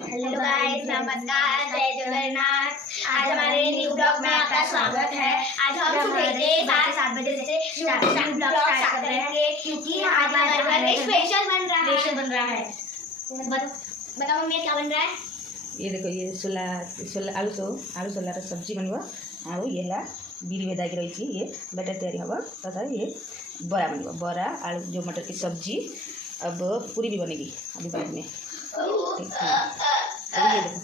Hello guys, नमस्कार, जय जगन्नाथ। आज हमारे न्यू ब्लॉग में आपका स्वागत है। आज हम सुबह से 7 बजे से ब्लॉग स्टार्ट कर रहे हैं क्योंकि आज हमारे घर में स्पेशल बन रहा है। बताओ मम्मी क्या बन रहा है? ये देखो, ये सोला आलू सोलार सब्जी बनवा आउ ये ला बिरी बेदा के रही ये बैटर तैयारी हम तथा ये बरा बनवा बरा आलू जो मटर की सब्जी। अब पूरी भी बनेगी अभी बाद में। ठीक है, अभी ये देखो,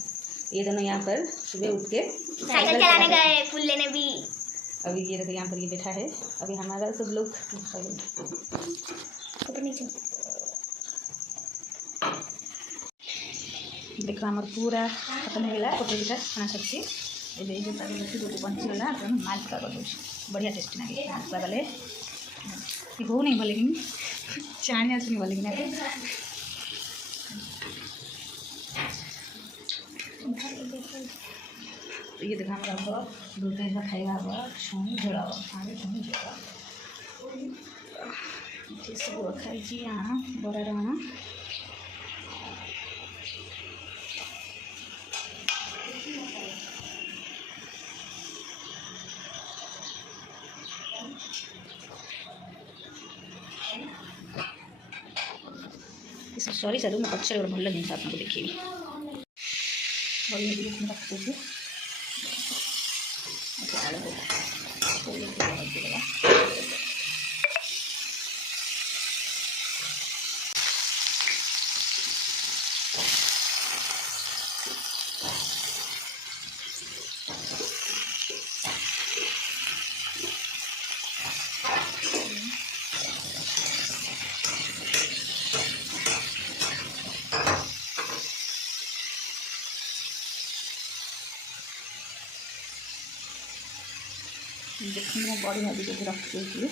ये दोनों यहाँ पर सुबह उठ के साइकिल चलाने गए, फूल लेने भी। अभी ये देखो यहाँ पर ये बैठा है। अभी हमारा सब लोग देखो हमार पूरा खत्म हो गला पटे पिठा खाना सब्जी ए जो ताकि रोटी बंची गला मालिश कर दो बढ़िया टेस्ट लगे मालिश वाले हो नहीं बोले कि चाने नहीं बोले कि तो ये देखा हमारा दूध का खाएगा हुआ छुनी झोड़ा आगे छुनी झोड़ा सब खाई जी यहाँ बड़ा रहना। सॉरी सर मैं पक्ष भल जिन आपको देखी रखते देखने में बड़ी भाजी को रखते हुए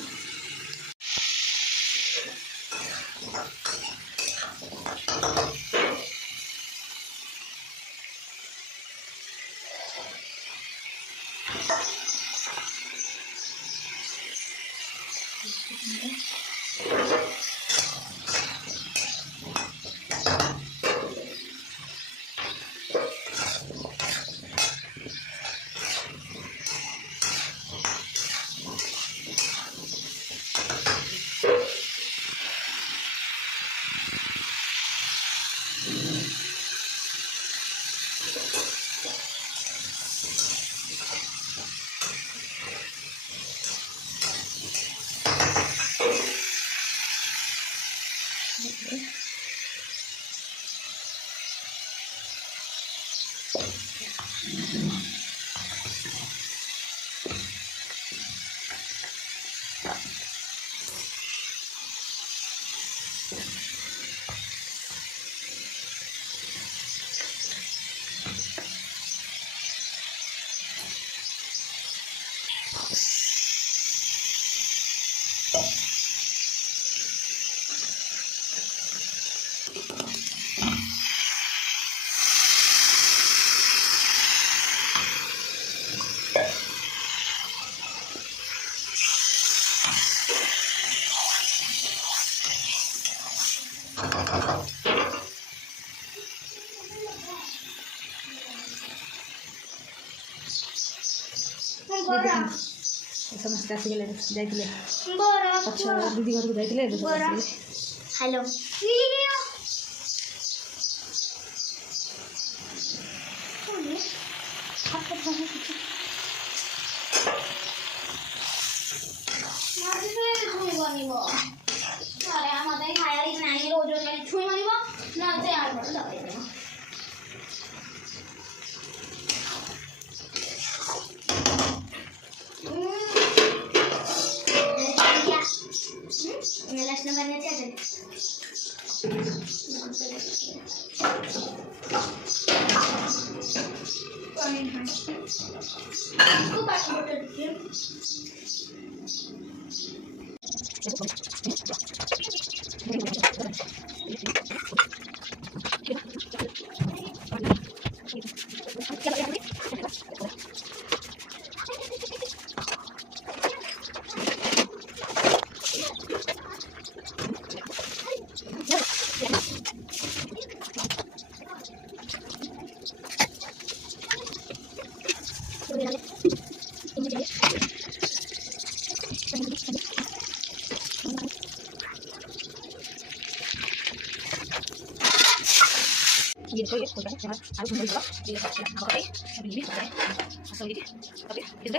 समझते जाइए अच्छा दीदी घर को जाइए। हेलो ये देखो ये होता है आलू भुन गया ये हम कटाई अभी ये होता है असली की ओके किस